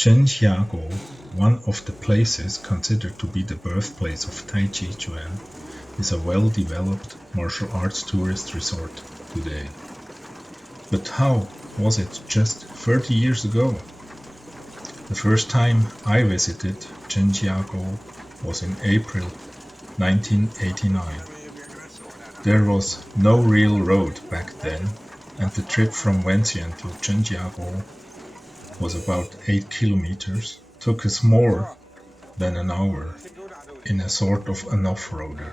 Chenjiagou, one of the places considered to be the birthplace of Taijiquan, is a well-developed martial arts tourist resort today. But how was it just 30 years ago? The first time I visited Chenjiagou was in April 1989. There was no real road back then, and the trip from Vientiane to Chenjiagou was about 8 kilometers, took us more than an hour in a sort of an off-roader.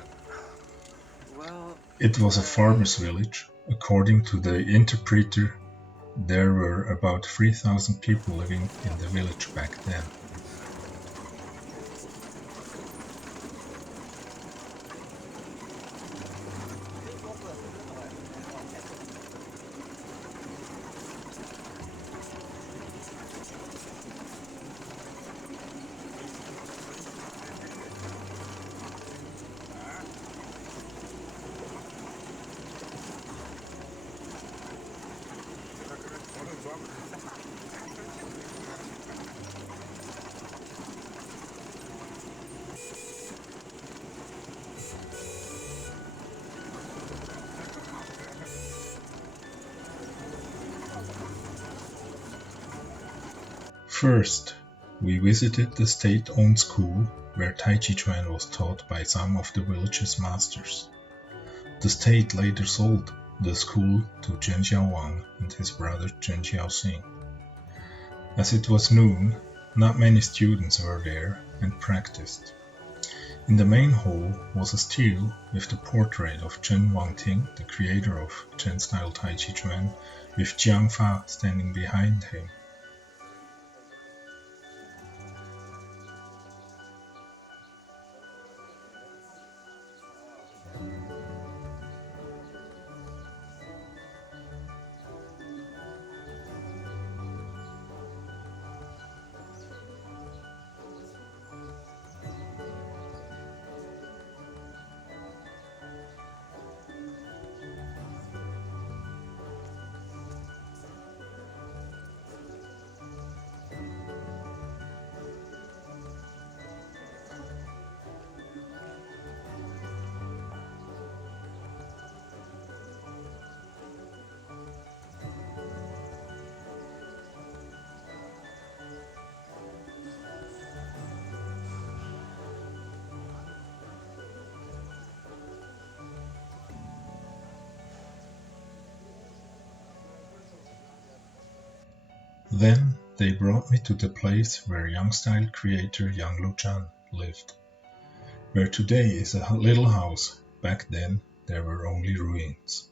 It was a farmer's village. According to the interpreter, there were about 3,000 people living in the village back then. First, we visited the state-owned school where Taijiquan was taught by some of the village's masters. The state later sold the school to Chen Xiaowang and his brother Chen Xiaoxing. As it was noon, not many students were there and practiced. In the main hall was a stele with the portrait of Chen Wangting, the creator of Chen-style Taijiquan, with Jiang Fa standing behind him. Then they brought me to the place where Yang-style creator Yang Luchan lived. Where today is a little house, back then there were only ruins.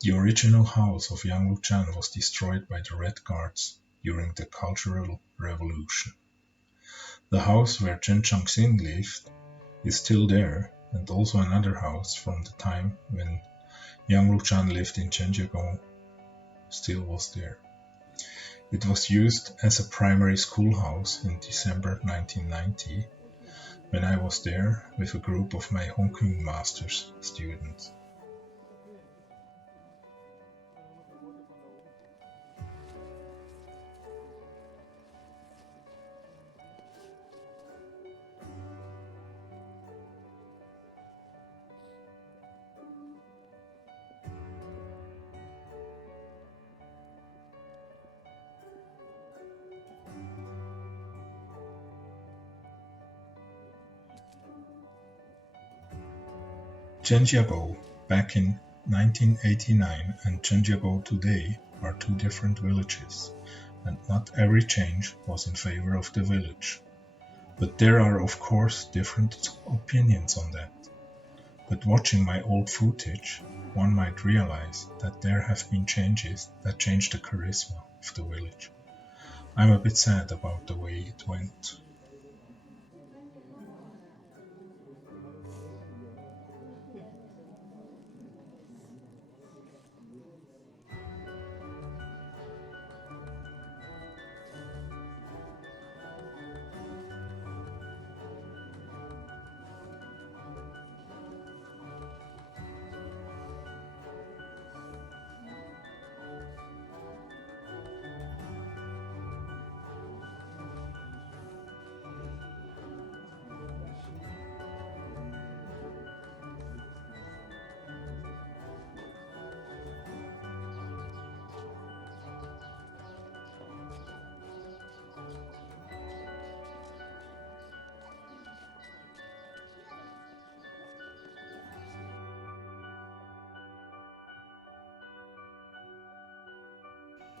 The original house of Yang Luchan was destroyed by the Red Guards during the Cultural Revolution. The house where Chen Changxin lived is still there, and also another house from the time when Yang Luchan lived in Chenjiagou still was there. It was used as a primary schoolhouse in December 1990 when I was there with a group of my Hongkong master's students. Chenjiagou back in 1989 and Chenjiagou today are two different villages, and not every change was in favor of the village. But there are of course different opinions on that. But watching my old footage, one might realize that there have been changes that changed the charisma of the village. I'm a bit sad about the way it went.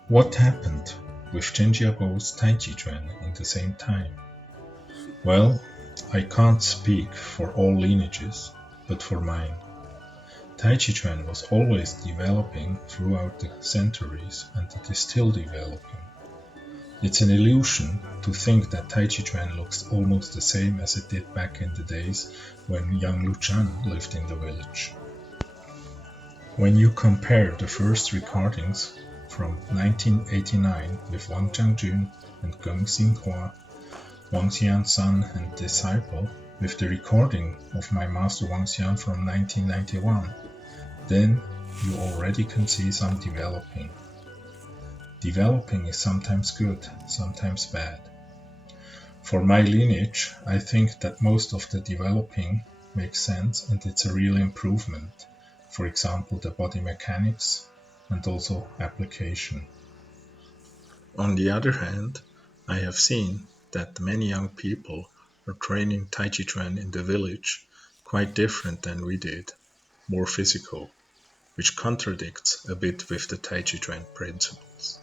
What happened with Chenjiagou's Taijiquan in the same time? Well, I can't speak for all lineages, but for mine. Taijiquan was always developing throughout the centuries, and it is still developing. It's an illusion to think that Taijiquan looks almost the same as it did back in the days when Yang Luchan lived in the village. When you compare the first recordings from 1989 with Wang Changjun and Geng Xinghua, Wang Xian's son and disciple, with the recording of my master Wang Xian from 1991, then you already can see some developing. Developing is sometimes good, sometimes bad. For my lineage, I think that most of the developing makes sense and it's a real improvement. For example, the body mechanics and also application. On the other hand, I have seen that many young people are training Taijiquan in the village quite different than we did, more physical, which contradicts a bit with the Taijiquan principles.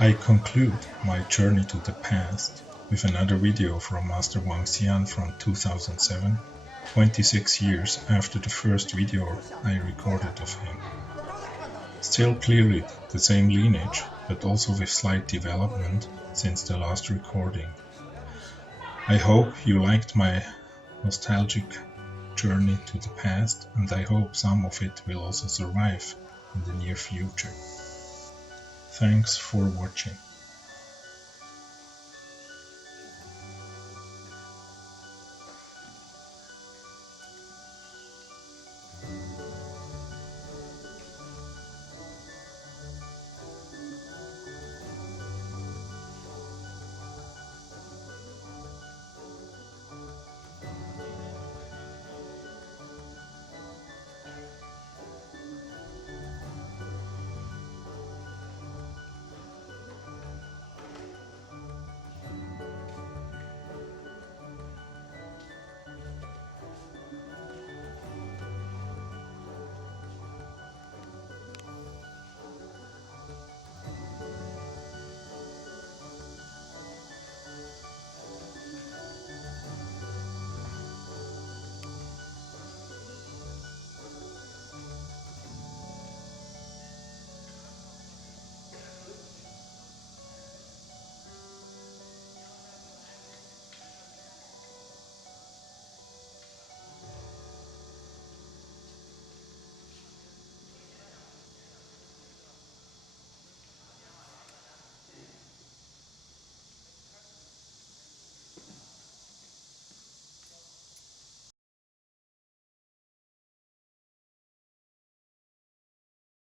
I conclude my journey to the past with another video from Master Wang Xian from 2007, 26 years after the first video I recorded of him. Still clearly the same lineage, but also with slight development since the last recording. I hope you liked my nostalgic journey to the past, and I hope some of it will also survive in the near future. Thanks for watching.